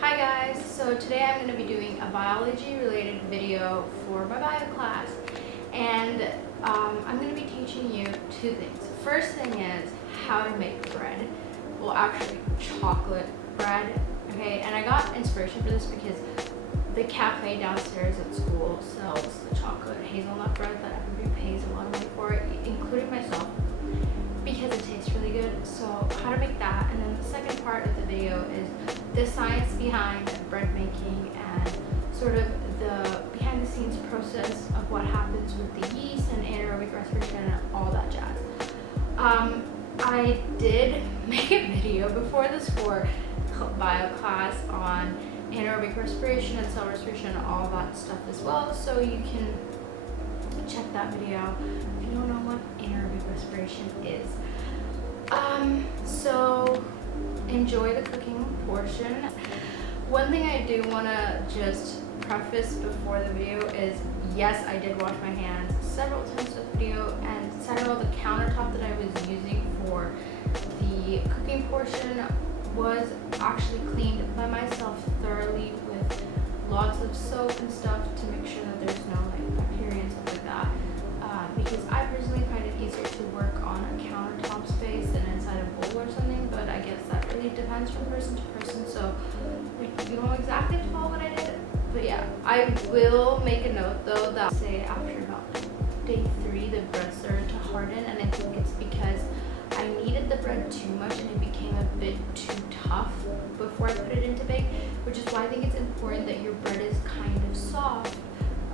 Hi guys, so today I'm going to be doing a biology related video for my bio class, and I'm going to be teaching you two things. First thing is how to make bread, well actually chocolate bread, okay, and I got inspiration for this because the cafe downstairs at school sells the chocolate hazelnut bread that everybody pays a lot of money for, including myself, because it tastes really good. So how to make that, and then the second part of the video is the science behind bread making and sort of the behind the scenes process of what happens with the yeast and anaerobic respiration and all that jazz. I did make a video before this for bio class on anaerobic respiration and cell respiration and all that stuff as well, so you can check that video out if you don't know what anaerobic respiration is. So enjoy the cooking portion. One thing I do want to just preface before the video is, yes, I did wash my hands several times with the video, and second of all, the countertop that I was using for the cooking portion was actually cleaned by myself thoroughly with lots of soap and stuff to make sure that there's no bacteria and stuff like that, because I personally find it easier to work on a countertop space than inside a bowl or something, but I guess that really depends from person to person, so you don't exactly follow what I did. But yeah, I will make a note though that say after about day 3 the bread started to harden, and I think it's because I kneaded the bread too much and it became a bit too tough before I put it into bake, which is why I think it's important that your bread is kind of soft,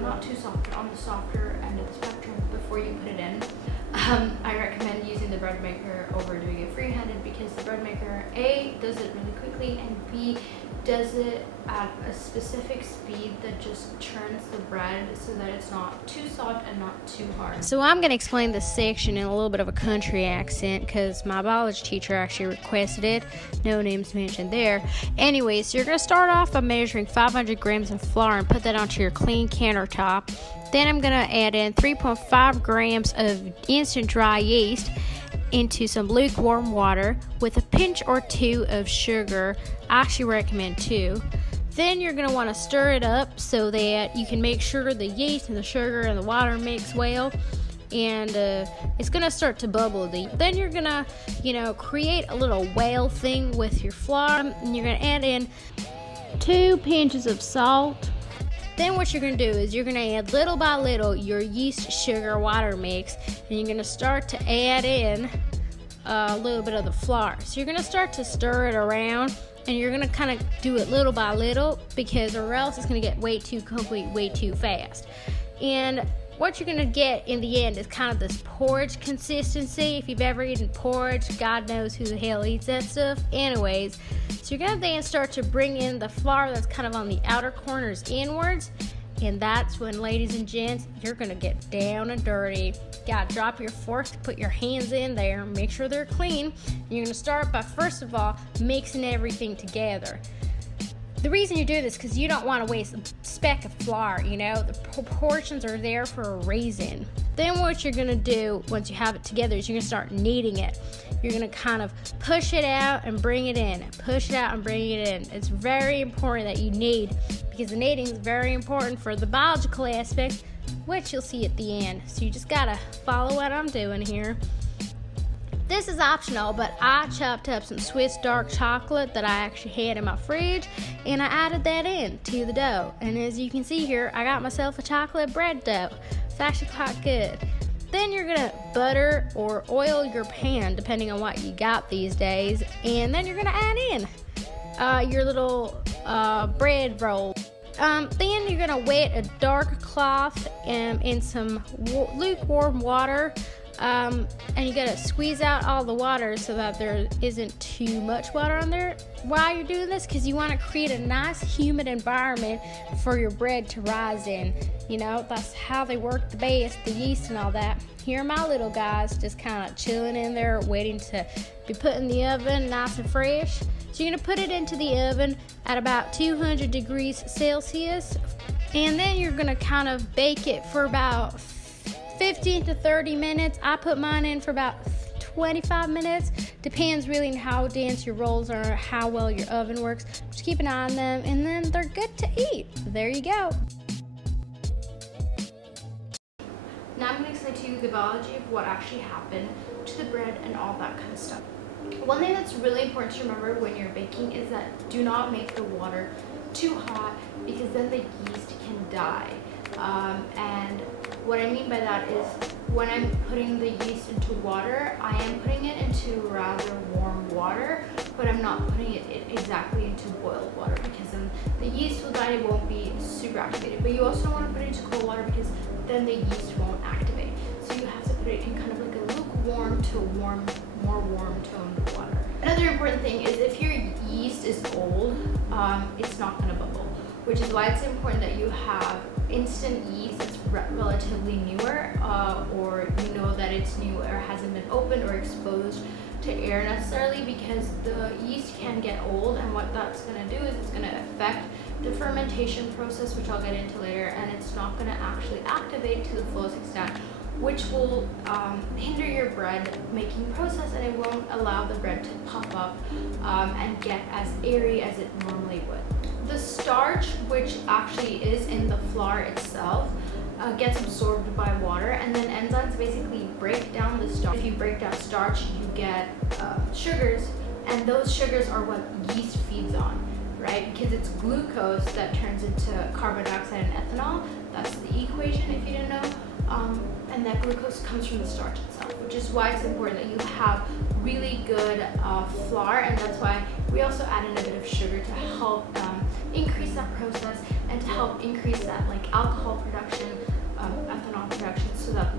not too soft, but on the softer end of the spectrum before you put it in. I recommend using the bread maker over doing it free-handed, because the bread maker A, does it really quickly, and B, does it at a specific speed that just churns the bread so that it's not too soft and not too hard. So I'm going to explain this section in a little bit of a country accent because my biology teacher actually requested it. No names mentioned there. Anyway, so you're going to start off by measuring 500 grams of flour and put that onto your clean countertop. Then I'm going to add in 3.5 grams of instant dry yeast into some lukewarm water with a pinch or 2 of sugar. I actually recommend 2. Then you're going to want to stir it up so that you can make sure the yeast and the sugar and the water mix well, and it's going to start to bubble. Then you're going to, create a little whale thing with your flour, and you're going to add in 2 pinches of salt. Then what you're going to do is you're going to add little by little your yeast, sugar, water mix, and you're going to start to add in a little bit of the flour. So you're going to start to stir it around, and you're going to kind of do it little by little, because or else it's going to get way too complete, way too fast. And what you're going to get in the end is kind of this porridge consistency. If you've ever eaten porridge, God knows who the hell eats that stuff. Anyways, so you're going to then start to bring in the flour that's kind of on the outer corners inwards. And that's when, ladies and gents, you're going to get down and dirty. You got to drop your fork, put your hands in there, make sure they're clean. You're going to start by, first of all, mixing everything together. The reason you do this is because you don't want to waste a speck of flour, the proportions are there for a reason. Then what you're going to do once you have it together is you're going to start kneading it. You're going to kind of push it out and bring it in, push it out and bring it in. It's very important that you knead, because the kneading is very important for the biological aspect, which you'll see at the end. So you just got to follow what I'm doing here. This is optional, but I chopped up some Swiss dark chocolate that I actually had in my fridge, and I added that in to the dough. And as you can see here, I got myself a chocolate bread dough. It's actually quite good. Then you're going to butter or oil your pan, depending on what you got these days, and then you're going to add in your little bread roll. Then you're going to wet a dark cloth in some lukewarm water. And you gotta squeeze out all the water so that there isn't too much water on there while you're doing this, because you want to create a nice humid environment for your bread to rise in. That's how they work the best, the yeast and all that. Here are my little guys just kind of chilling in there waiting to be put in the oven nice and fresh. So you're gonna put it into the oven at about 200 degrees Celsius, and then you're gonna kind of bake it for about 15 to 30 minutes. I put mine in for about 25 minutes Depends really on how dense your rolls are, how well your oven works. Just keep an eye on them, and then they're good to eat. There you go. Now I'm going to explain to you the biology of what actually happened to the bread and all that kind of stuff. One thing that's really important to remember when you're baking is that do not make the water too hot, because then the yeast can die. And what I mean by that is when I'm putting the yeast into water, I am putting it into rather warm water, but I'm not putting it exactly into boiled water, because then the yeast will die, it won't be super activated. But you also don't want to put it into cold water, because then the yeast won't activate. So you have to put it in kind of like a lukewarm to more warm toned water. Another important thing is if your yeast is old, it's not going to bubble, which is why it's important that you have instant yeast that's relatively newer, or you know that it's new or hasn't been opened or exposed to air necessarily, because the yeast can get old, and what that's going to do is it's going to affect the fermentation process, which I'll get into later, and it's not going to actually activate to the fullest extent, which will hinder your bread making process, and it won't allow the bread to puff up and get as airy as it normally would. The starch, which actually is in the flour itself, gets absorbed by water, and then enzymes basically break down the starch. If you break down starch, you get sugars, and those sugars are what yeast feeds on, right? Because it's glucose that turns into carbon dioxide and ethanol. That's the equation, if you didn't know. And that glucose comes from the starch itself, which is why it's important that you have really good flour, and that's why we also add in a bit of sugar to help increase that process and to help increase that like alcohol production, ethanol production, so that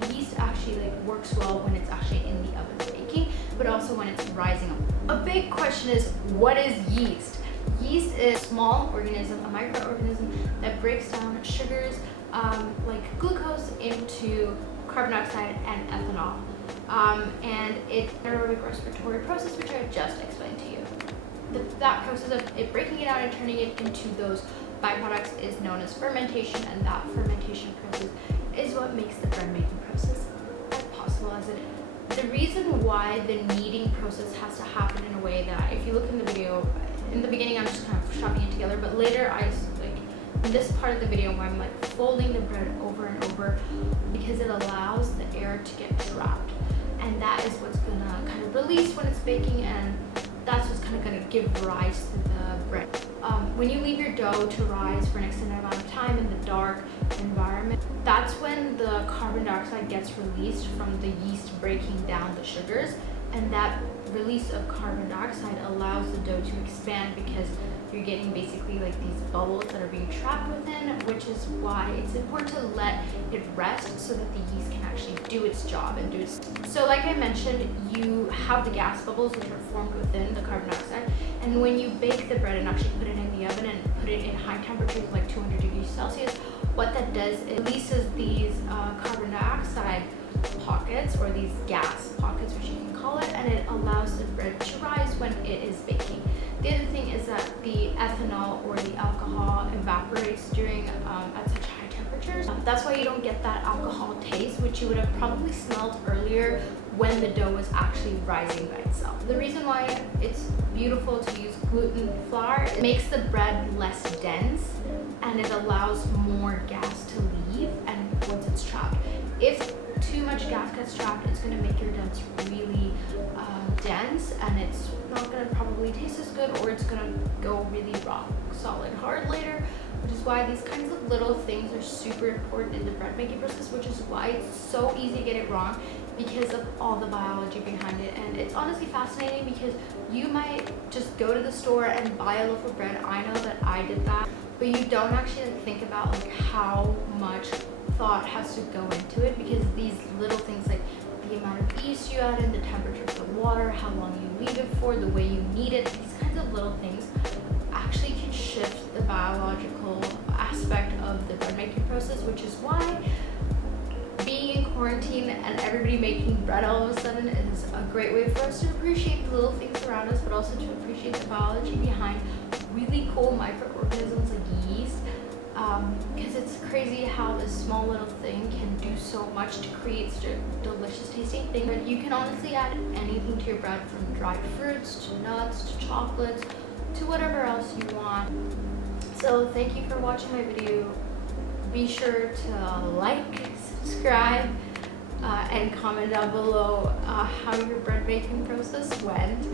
the yeast actually like works well when it's actually in the oven baking, but also when it's rising up. A big question is, what is yeast? Yeast is a small organism, a microorganism that breaks down sugars like glucose into carbon dioxide and ethanol. And it's an anaerobic respiratory process, which I just explained to you. That process of it breaking it out and turning it into those byproducts is known as fermentation, and that fermentation process is what makes the bread making process as possible as it is. The reason why the kneading process has to happen in a way that, if you look in the video, in the beginning I'm just kind of chopping it together, but later in this part of the video where I'm like folding the bread over and over, because it allows the air to get trapped, and that is what's gonna kind of release when it's baking, and that's what's kind of gonna give rise to the bread. When you leave your dough to rise for an extended amount of time in the dark environment, that's when the carbon dioxide gets released from the yeast breaking down the sugars, and that release of carbon dioxide allows the dough to expand, because you're getting basically like these bubbles that are being trapped within, which is why it's important to let it rest so that the yeast can actually do its job and do its. So like I mentioned, you have the gas bubbles which are formed within the carbon dioxide, and when you bake the bread and actually put it in the oven and put it in high temperatures like 200 degrees Celsius, what that does is it releases these carbon dioxide pockets, or these gas pockets, which you can call it, and it allows the bread to rise when it is baking. The other thing is that the ethanol or the alcohol evaporates during at such high temperatures. That's why you don't get that alcohol taste, which you would have probably smelled earlier when the dough was actually rising by itself. The reason why it's beautiful to use gluten flour, it makes the bread less dense, and it allows more gas to leave, and once it's trapped. If too much gas gets trapped, it's going to make your dough really dense, and it's not going to probably taste as good, or it's going to go really rock solid hard later, which is why these kinds of little things are super important in the bread making process, which is why it's so easy to get it wrong, because of all the biology behind it. And it's honestly fascinating, because you might just go to the store and buy a loaf of bread. I know that I did that, but you don't actually think about like how much thought has to go into it, because these little things like the amount of yeast you add in, the temperature of the water, how long you leave it for, the way you knead it, these kinds of little things actually can shift the biological aspect of the bread making process, which is why being in quarantine and everybody making bread all of a sudden is a great way for us to appreciate the little things around us, but also to appreciate the biology behind really cool microorganisms like yeast. because it's crazy how this small little thing can do so much to create such a delicious tasting thing. But you can honestly add anything to your bread, from dried fruits to nuts to chocolates to whatever else you want. So thank you for watching my video. Be sure to like, subscribe, and comment down below how your bread making process went.